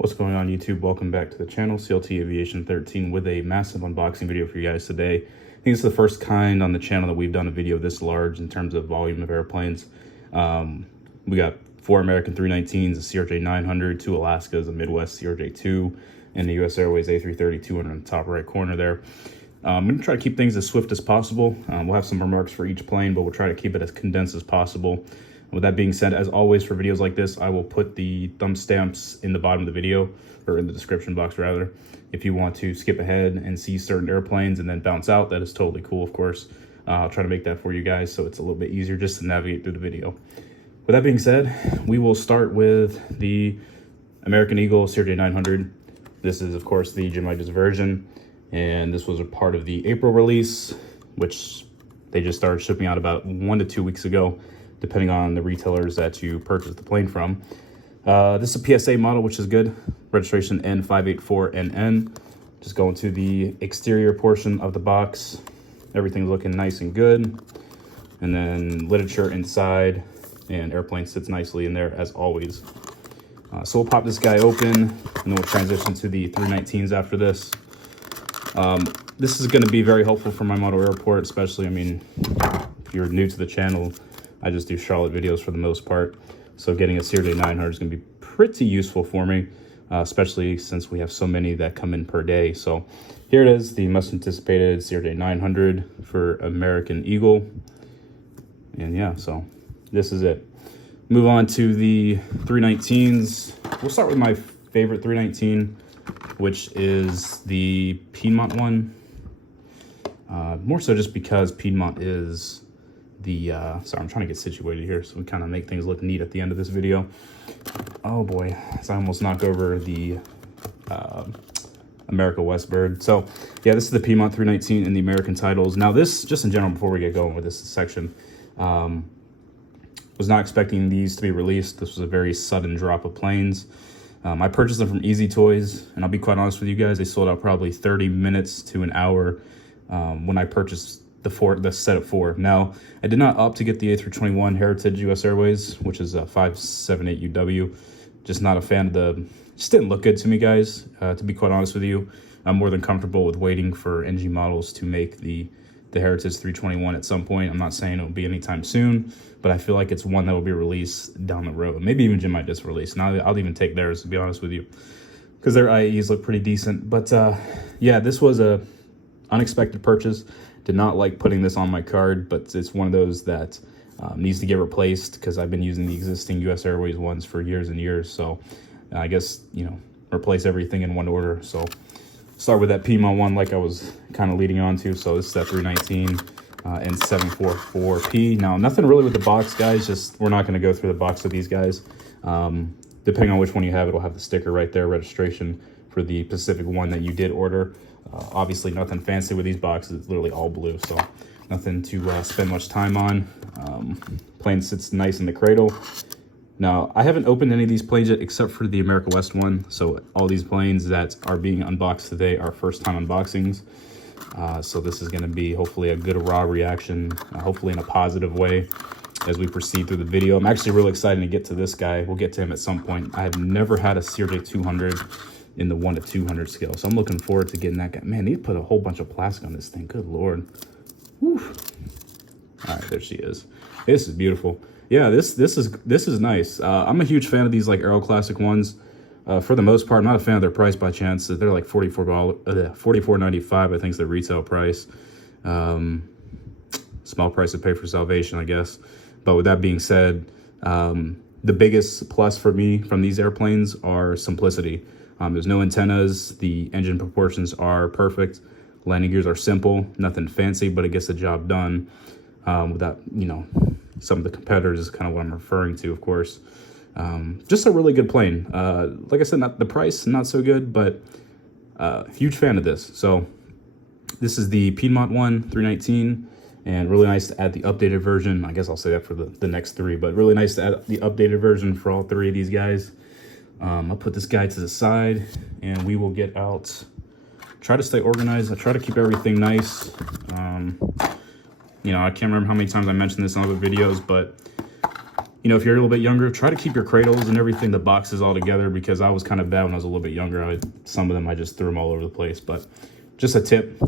What's going on, YouTube? Welcome back to the channel, CLT Aviation 13, with a massive unboxing video for you guys today. I think it's the first kind on the channel that we've done a video this large in terms of volume of airplanes. We got 4 American 319s, a CRJ 900, 2 Alaskas, a Midwest CRJ 2, and the US Airways A330-200 on the top right corner there. I'm going to try to keep things as swift as possible. We'll have some remarks for each plane, but we'll try to keep it as condensed as possible. With that being said, as always, for videos like this, I will put the thumb stamps in the bottom of the video, or in the description box rather. If you want to skip ahead and see certain airplanes and then bounce out, that is totally cool, of course. I'll try to make that for you guys so it's a little bit easier just to navigate through the video. With that being said, we will start with the American Eagle CRJ 900. This is, of course, the Gemini version, and this was a part of the April release, which they just started shipping out about 1 to 2 weeks ago, depending on the retailers that you purchased the plane from. This is a PSA model, which is good. Registration N584NN. Just going to the exterior portion of the box. Everything's looking nice and good. And then literature inside, and airplane sits nicely in there as always. So we'll pop this guy open, and then we'll transition to the 319s after this. This is going to be very helpful for my model airport, especially, I mean, if you're new to the channel, I just do Charlotte videos for the most part. So getting a CRJ 900 is going to be pretty useful for me, especially since we have so many that come in per day. So here it is, the much anticipated CRJ 900 for American Eagle. And yeah, so this is it. Move on to the 319s. We'll start with my favorite 319, which is the Piedmont one. More so just because Piedmont is the, sorry, I'm trying to get situated here so we kind of make things look neat at the end of this video. Oh boy, so I almost knocked over the America Westbird. So yeah, this is the Piedmont 319 in the American titles. Now this, just in general, before we get going with this section, was not expecting these to be released. This was a very sudden drop of planes. I purchased them from Easy Toys, and I'll be quite honest with you guys, they sold out probably 30 minutes to an hour when I purchased the set of 4. Now, I did not opt to get the A321 Heritage US Airways, which is a 578 UW. Just not a fan of the, just didn't look good to me, guys, to be quite honest with you. I'm more than comfortable with waiting for NG models to make the Heritage 321 at some point. I'm not saying it'll be anytime soon, but I feel like it's one that will be released down the road. Maybe even Gemini just released. And I'll even take theirs, to be honest with you, because their IAEs look pretty decent. But yeah, this was a unexpected purchase. Did not like putting this on my card, but it's one of those that needs to get replaced because I've been using the existing US Airways ones for years and years. So I guess, you know, replace everything in one order. So start with that Piedmont one like I was kind of leading on to. So this is that 319 and 744P. Now, nothing really with the box, guys. Just, we're not going to go through the box of these guys. Depending on which one you have, it'll have the sticker right there, registration for the Pacific one that you did order. Obviously nothing fancy with these boxes. It's literally all blue, so nothing to spend much time on. Plane sits nice in the cradle. Now, I haven't opened any of these planes yet except for the America West one, so all these planes that are being unboxed today are first time unboxings. So this is going to be hopefully a good raw reaction, hopefully in a positive way as we proceed through the video. I'm actually really excited to get to this guy. We'll get to him at some point. I have never had a CRJ 200 in the 1 to 200 scale, so I'm looking forward to getting that guy. Man, they put a whole bunch of plastic on this thing. Good lord. Whew. All right, there she is. This is beautiful. Yeah, this is nice. I'm a huge fan of these like Aeroclassic ones. For the most part, I'm not a fan of their price by chance. They're like $44.95, I think is the retail price. Small price to pay for salvation, I guess. But with that being said, the biggest plus for me from these airplanes are simplicity. There's no antennas. The engine proportions are perfect. Landing gears are simple, nothing fancy, but it gets the job done. Without, you know, some of the competitors is kind of what I'm referring to, of course. Just a really good plane. Like I said, not the price, not so good, but huge fan of this. So this is the Piedmont one, 319, and really nice to add the updated version. I guess I'll say that for the next 3, but really nice to add the updated version for all 3 of these guys. I'll put this guy to the side, and we will get out. Try to stay organized. I try to keep everything nice. You know, I can't remember how many times I mentioned this in other videos, but you know, if you're a little bit younger, try to keep your cradles and everything, the boxes all together, because I was kind of bad when I was a little bit younger. Some of them, I just threw them all over the place. But just a tip,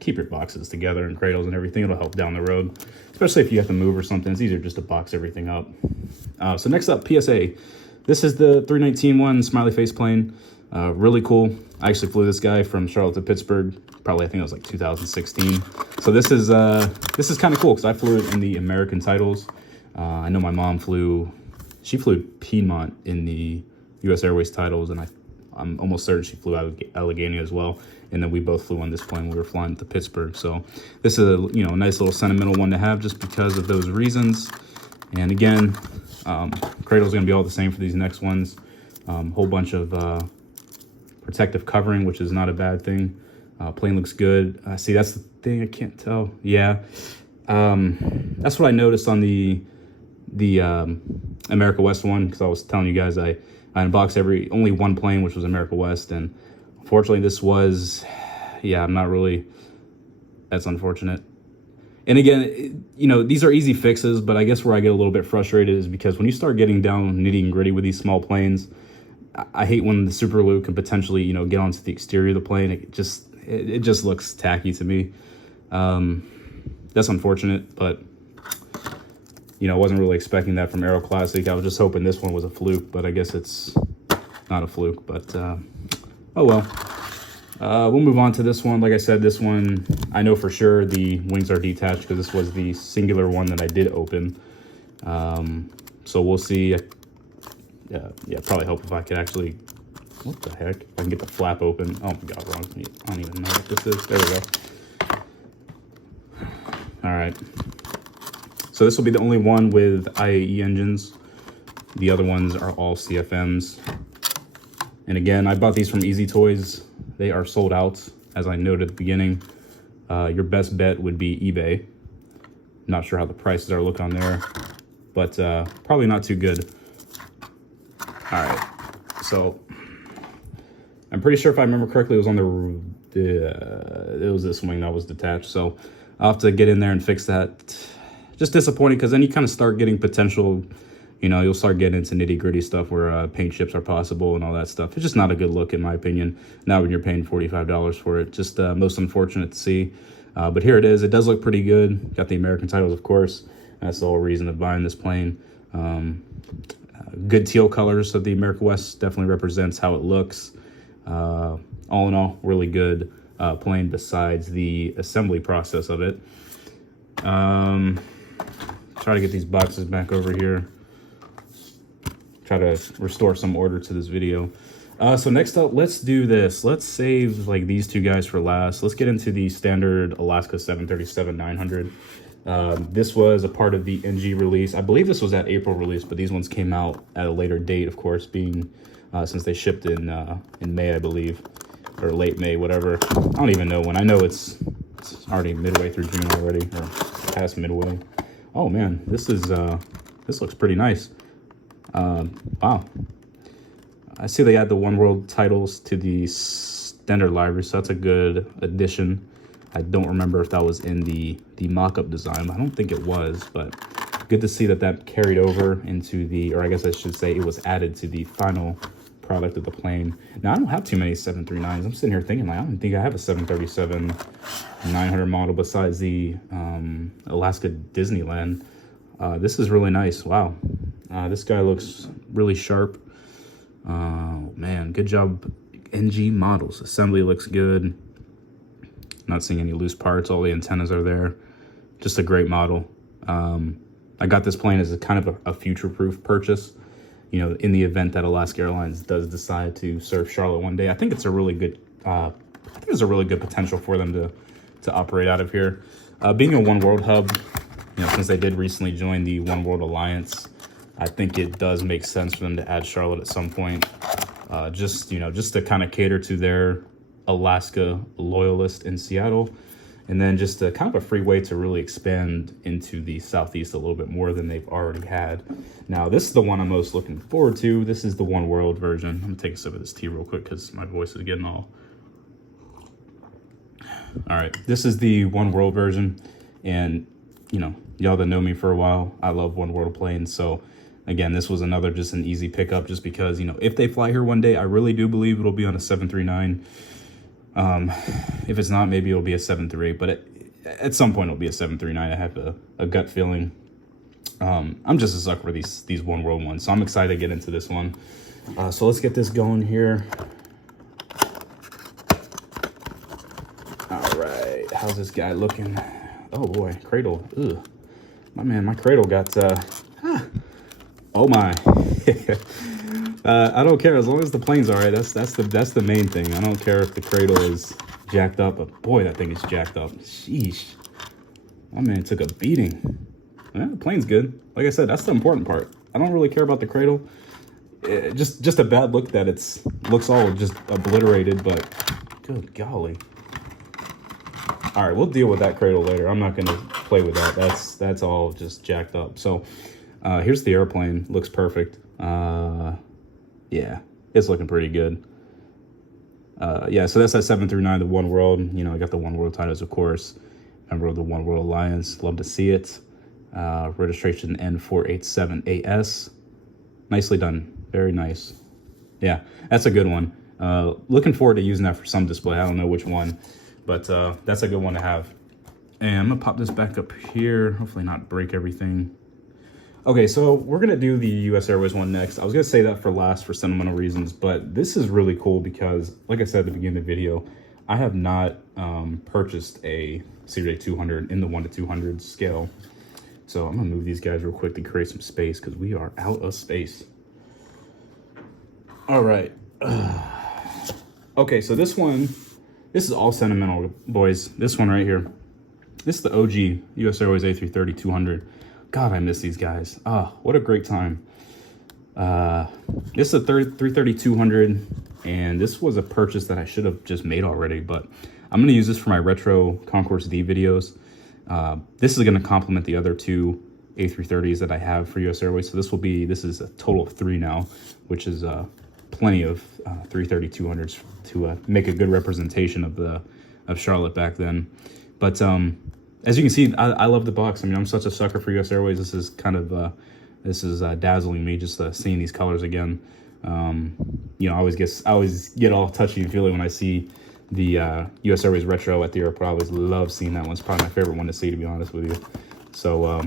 keep your boxes together and cradles and everything. It'll help down the road, especially if you have to move or something. It's easier just to box everything up. So next up, PSA. This is the 319 one, smiley face plane. Really cool. I actually flew this guy from Charlotte to Pittsburgh. Probably, I think it was like 2016. So this is kind of cool because I flew it in the American titles. I know my mom flew Piedmont in the U.S. Airways titles, and I'm almost certain she flew out of Allegheny as well. And then we both flew on this plane. We were flying to Pittsburgh. So this is a nice little sentimental one to have just because of those reasons. And again, cradle's gonna be all the same for these next ones. Whole bunch of protective covering, which is not a bad thing. Plane looks good. See, that's the thing, I can't tell. Yeah, that's what I noticed on the America West one, because I was telling you guys I unboxed only one plane, which was America West, and unfortunately this was, yeah, I'm not really, that's unfortunate. And again, these are easy fixes, but I guess where I get a little bit frustrated is because when you start getting down nitty and gritty with these small planes, I hate when the super glue can potentially, get onto the exterior of the plane. It just looks tacky to me. That's unfortunate, but I wasn't really expecting that from Aeroclassic. I was just hoping this one was a fluke, but I guess it's not a fluke. But oh well. We'll move on to this one. Like I said, this one, I know for sure the wings are detached because this was the singular one that I did open. So we'll see. Yeah, probably help if I could actually, what the heck? I can get the flap open. Oh my God, wrong. I don't even know what this is. There we go. All right. So this will be the only one with IAE engines. The other ones are all CFMs. And again, I bought these from Easy Toys. They are sold out, as I noted at the beginning. Your best bet would be eBay. Not sure how the prices are looking on there, but probably not too good. All right, so I'm pretty sure if I remember correctly, it was on it was this wing that was detached. So I'll have to get in there and fix that. Just disappointing because then you kind of start getting potential, you'll start getting into nitty gritty stuff where paint chips are possible and all that stuff. It's just not a good look in my opinion. Not when you're paying $45 for it. Just most unfortunate to see. But here it is. It does look pretty good. Got the American titles, of course. That's the whole reason of buying this plane. Good teal colors of the America West definitely represents how it looks. All in all, really good plane besides the assembly process of it. Try to get these boxes back over here. Try to restore some order to this video. So next up, let's do this. Let's save like these two guys for last. Let's get into the standard Alaska 737-900. This was a part of the NG release. I believe this was at April release, but these ones came out at a later date, of course, being since they shipped in May, I believe, or late May, whatever. I don't even know when. I know it's already midway through June already, or past midway. Oh man, this looks pretty nice. Wow. I see they add the Oneworld titles to the standard library, so that's a good addition. I don't remember if that was in the mock-up design. I don't think it was, but good to see that carried over into the, or I guess I should say it was added to the final product of the plane. Now, I don't have too many 739s. I'm sitting here thinking, like, I don't think I have a 737-900 model besides the Alaska Disneyland. This is really nice. Wow. This guy looks really sharp. Man, good job, NG models. Assembly looks good. Not seeing any loose parts. All the antennas are there. Just a great model. I got this plane as a kind of a future-proof purchase. In the event that Alaska Airlines does decide to serve Charlotte one day, I think it's a really good. I think there's a really good potential for them to operate out of here. Being a Oneworld hub, since they did recently join the Oneworld Alliance, I think it does make sense for them to add Charlotte at some point. Just to kind of cater to their Alaska loyalist in Seattle, and then just a kind of a free way to really expand into the Southeast a little bit more than they've already had. Now, this is the one I'm most looking forward to. This is the Oneworld version. I'm gonna take a sip of this tea real quick because my voice is getting all right. This is the Oneworld version, and y'all that know me for a while, I love Oneworld planes, so Again, this was another just an easy pickup, just because, you know, if they fly here one day, I really do believe it'll be on a 739. If it's not, maybe it'll be a 73, but at some point it'll be a 739. I have a gut feeling. I'm just a sucker for these Oneworld ones, so I'm excited to get into this one. So let's get this going here. All right, how's this guy looking? Oh boy, cradle. Ugh. My cradle got oh my. I don't care, as long as the plane's all right. That's the main thing. I don't care if the cradle is jacked up, but boy, that thing is jacked up. Sheesh. My man took a beating. Yeah, the plane's good. Like I said, that's the important part. I don't really care about the cradle. Just a bad look that looks all just obliterated, but good golly. All right, we'll deal with that cradle later. I'm not gonna play with that. That's all just jacked up. So here's the airplane. Looks perfect. Yeah, it's looking pretty good. Yeah, so that's that 739, the Oneworld. You know, I got the Oneworld titles, of course. Member of the Oneworld Alliance. Love to see it. Registration N487AS. Nicely done. Very nice. Yeah, that's a good one. Looking forward to using that for some display. I don't know which one, but that's a good one to have. And I'm gonna pop this back up here. Hopefully not break everything. Okay, so we're gonna do the US Airways one next. I was gonna say that for last for sentimental reasons, but this is really cool because, like I said at the beginning of the video, I have not purchased a CRJ 200 in the 1 to 200 scale. So I'm gonna move these guys real quick to create some space because we are out of space. All right. Okay, so this is all sentimental, boys. This one right here. This is the OG US Airways A330-200. God, I miss these guys. Ah, what a great time. This is a 330-200, and this was a purchase that I should have just made already, but I'm going to use this for my retro Concourse D videos. This is going to complement the other two A330s that I have for US Airways. So this is a total of 3 now, which is plenty of 330-200s to make a good representation of Charlotte back then. But as you can see, I love the box. I mean, I'm such a sucker for US Airways. This is kind of dazzling me, just seeing these colors again. You know, I always get all touchy and feely when I see the US Airways retro at the airport. I always love seeing that one. It's probably my favorite one to see, to be honest with you. So a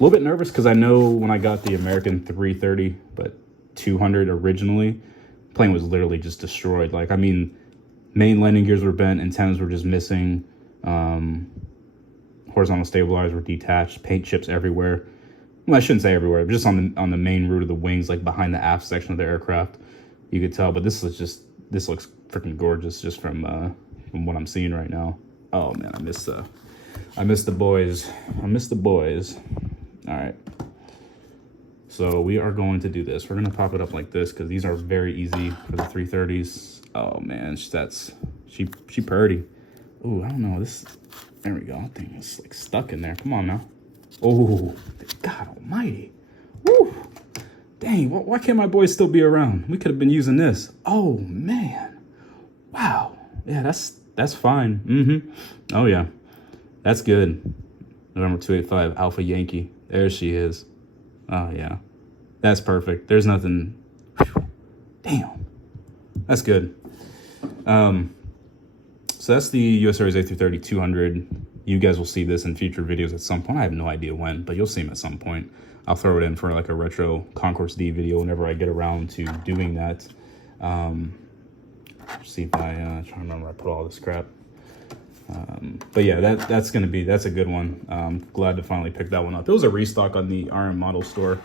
little bit nervous because I know when I got the American 330 but 200 originally, the plane was literally just destroyed. Like, I mean, main landing gears were bent, antennas were just missing. Horizontal stabilizers were detached, paint chips everywhere. Well, I shouldn't say everywhere, but just on the main root of the wings, like behind the aft section of the aircraft, you could tell. But this looks freaking gorgeous just from what I'm seeing right now. Oh man, I miss the boys. I miss the boys. All right. So we are going to do this. We're gonna pop it up like this because these are very easy for the 330s. Oh man, she purdy. Oh, I don't know this. There we go. That thing is like stuck in there. Come on now. Oh, God almighty. Woo. Dang, why can't my boys still be around? We could have been using this. Oh, man. Wow. Yeah, that's fine. Mm-hmm. Oh, yeah. That's good. November 285, Alpha Yankee. There she is. Oh, yeah. That's perfect. There's nothing. Whew. Damn. That's good. So that's the US Airways A330-200. You guys will see this in future videos at some point. I have no idea when, but you'll see them at some point. I'll throw it in for like a retro Concourse D video whenever I get around to doing that. See if I try to remember where I put all this crap. But yeah, that's a good one. I'm glad to finally pick that one up. It was a restock on the RM Model Store,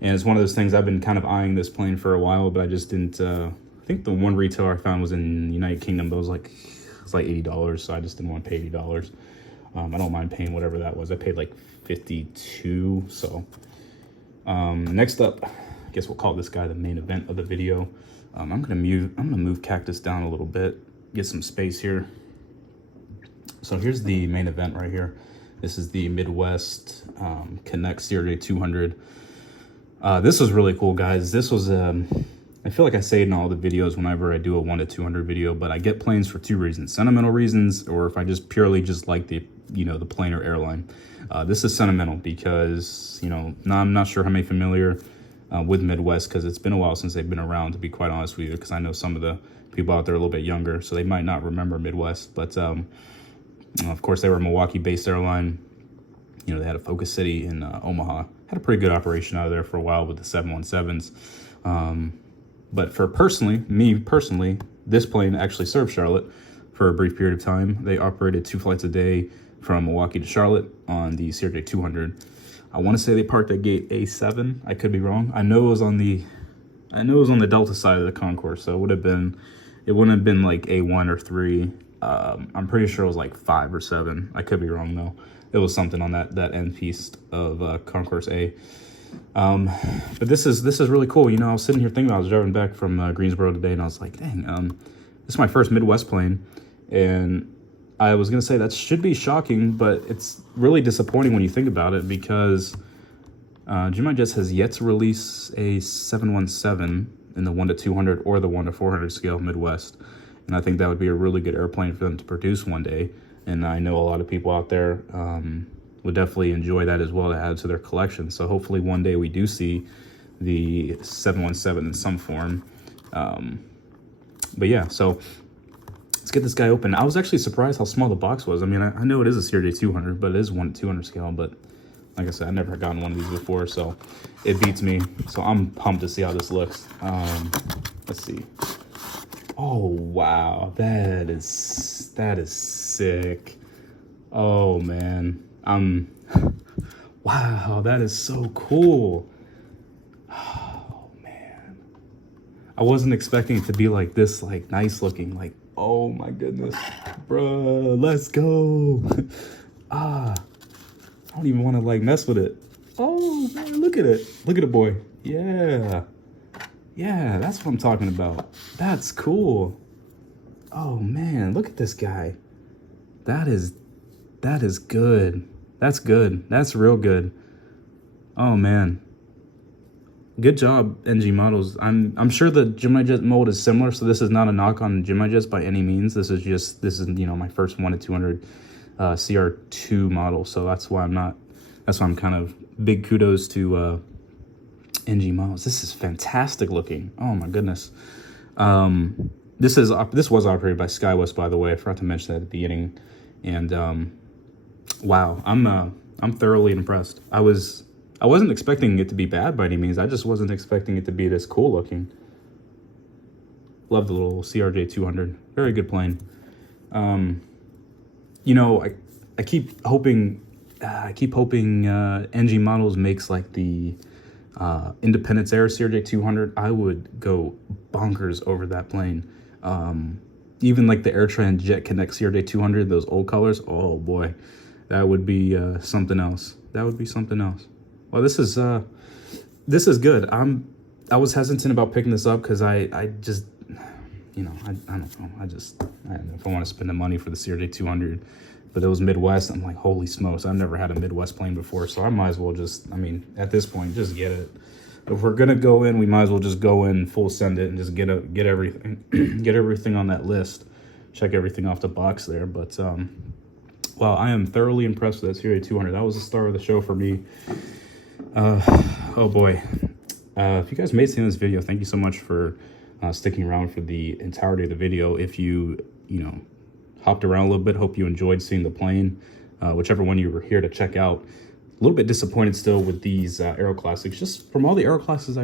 and it's one of those things. I've been kind of eyeing this plane for a while, but I just didn't. I think the one retailer I found was in the United Kingdom, but it was like $80, so I just didn't want to pay $80. I don't mind paying whatever that was. I paid like $52. So next up, I guess we'll call this guy the main event of the video. I'm gonna move Cactus down a little bit, get some space here. So here's the main event right here. This is the Midwest Connect CRJ 200. This was really cool, guys. This was I feel like I say it in all the videos whenever I do a 1 to 200 video, but I get planes for 2 reasons: sentimental reasons, or if I just purely like the plane or airline. This is sentimental because, you know, I'm not sure how many familiar with Midwest, because it's been a while since they've been around, to be quite honest with you, because I know some of the people out there are a little bit younger, so they might not remember Midwest. But of course, they were a Milwaukee-based airline. You know, they had a focus city in Omaha. Had a pretty good operation out of there for a while with the 717s. But for me personally, this plane actually served Charlotte for a brief period of time. They operated 2 flights a day from Milwaukee to Charlotte on the CRJ 200. I want to say they parked at gate A7. I could be wrong. I know it was on the Delta side of the concourse, so it wouldn't have been like A1 or 3. I'm pretty sure it was like 5 or 7. I could be wrong though. It was something on that end piece of concourse A. But this is really cool. You know, I was sitting here thinking, I was driving back from Greensboro today, and I was like, dang, this is my first Midwest plane, and I was gonna say that should be shocking, but it's really disappointing when you think about it, because Gemini Jets has yet to release a 717 in the 1 to 200 or the 1 to 400 scale Midwest, and I think that would be a really good airplane for them to produce one day. And I know a lot of people out there would definitely enjoy that as well, to add to their collection. So hopefully one day we do see the 717 in some form. But yeah, so let's get this guy open. I was actually surprised how small the box was. I mean, I know it is a CRJ 200, but it is 1 to 200 scale. But like I said, I've never gotten one of these before, so it beats me. So I'm pumped to see how this looks. Let's see. Oh, wow. That is sick. Oh, man. Wow, that is so cool. Oh, man. I wasn't expecting it to be like this, like nice looking, like, oh my goodness. Bruh, let's go. I don't even want to like mess with it. Oh, man, look at it. Look at it, boy. Yeah. Yeah, that's what I'm talking about. That's cool. Oh man, look at this guy. That is good. That's good. That's real good. Oh man. Good job, NG Models. I'm sure the Gemini Jet mold is similar, so this is not a knock on Gemini Jets by any means. This is you know, my first 1 to 200 CR2 model, so that's why I'm kind of big kudos to NG Models. This is fantastic looking. Oh my goodness. This was operated by SkyWest, by the way. I forgot to mention that at the beginning. And wow, I'm thoroughly impressed. I wasn't expecting it to be bad by any means. I just wasn't expecting it to be this cool looking. Love the little CRJ 200. Very good plane. You know, I keep hoping NG Models makes like the Independence Air CRJ 200. I would go bonkers over that plane. Even like the AirTran Jet Connect CRJ 200, those old colors. Oh boy, that would be something else. That would be something else. Well, this is good. I was hesitant about picking this up because I just, you know, I don't know. I don't know if I want to spend the money for the CRJ 200. But it was Midwest. I'm like, holy smokes, I've never had a Midwest plane before, so I might as well just, I mean, at this point, just get it. If we're gonna go in, we might as well just go in full send it and just get everything, get everything on that list, check everything off the box there. But wow, I am thoroughly impressed with that CRJ 200. That was the star of the show for me. Oh boy, if you guys made it to this video, thank you so much for sticking around for the entirety of the video. If you know, hopped around a little bit, hope you enjoyed seeing the plane, whichever one you were here to check out. A little bit disappointed still with these Aeroclassics. Just from all the Aeroclassics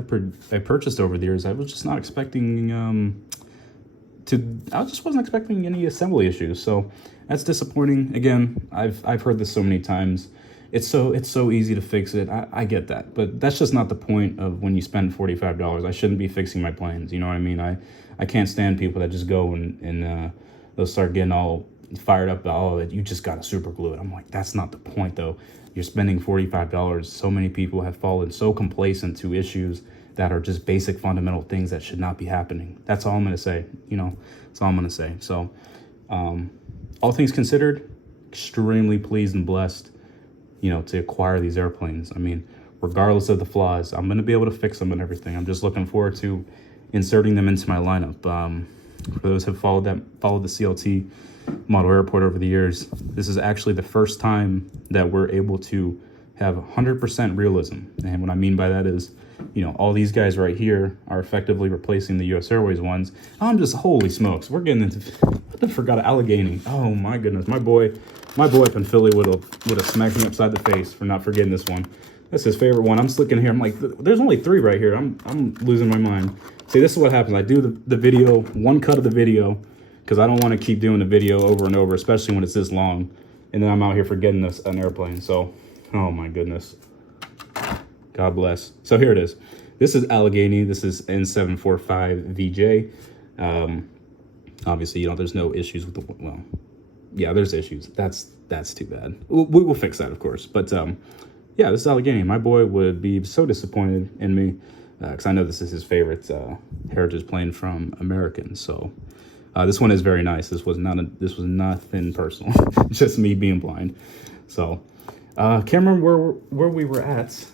I purchased over the years, I was just not expecting I just wasn't expecting any assembly issues. So that's disappointing. Again, I've heard this so many times. It's so easy to fix it. I get that, but that's just not the point of when you spend $45. I shouldn't be fixing my planes. You know what I mean? I can't stand people that just go and they'll start getting all fired up. Oh, you just got to super glue it. I'm like, that's not the point though. You're spending $45. So many people have fallen so complacent to issues that are just basic fundamental things that should not be happening. That's all I'm going to say. You know, that's all I'm going to say. So all things considered, extremely pleased and blessed, you know, to acquire these airplanes. I mean, regardless of the flaws, I'm going to be able to fix them and everything. I'm just looking forward to inserting them into my lineup. For those who have followed the CLT model airport over the years. This is actually the first time that we're able to have 100% realism. And what I mean by that is, you know, all these guys right here are effectively replacing the US Airways ones. I'm just, holy smokes, we're getting into, I forgot Allegheny. Oh my goodness, my boy up in Philly would have smacked me upside the face for not forgetting this one. That's his favorite one. I'm just looking here, I'm like, there's only 3 right here. I'm losing my mind. See, this is what happens. I do the video, one cut of the video, because I don't want to keep doing the video over and over, especially when it's this long. And then I'm out here forgetting an airplane. So, oh my goodness. God bless. So here it is. This is Allegheny. This is N745 VJ. Obviously, you know, there's no issues with the, well, yeah, there's issues. That's too bad. We will fix that, of course. But yeah, this is Allegheny. My boy would be so disappointed in me because I know this is his favorite heritage plane from American. So this one is very nice. This was nothing personal, just me being blind. So can't remember where we were at.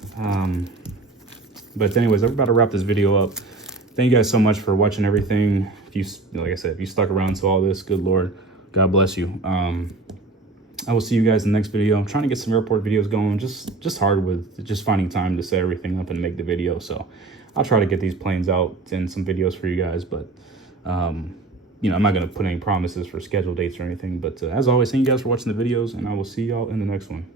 But anyways, I'm about to wrap this video up. Thank you guys so much for watching everything. If you, like I said, if you stuck around to all this, good Lord, God bless you. I will see you guys in the next video. I'm trying to get some airport videos going. Just hard with just finding time to set everything up and make the video. So I'll try to get these planes out and some videos for you guys. But you know, I'm not gonna put any promises for scheduled dates or anything. But as always, thank you guys for watching the videos, and I will see y'all in the next one.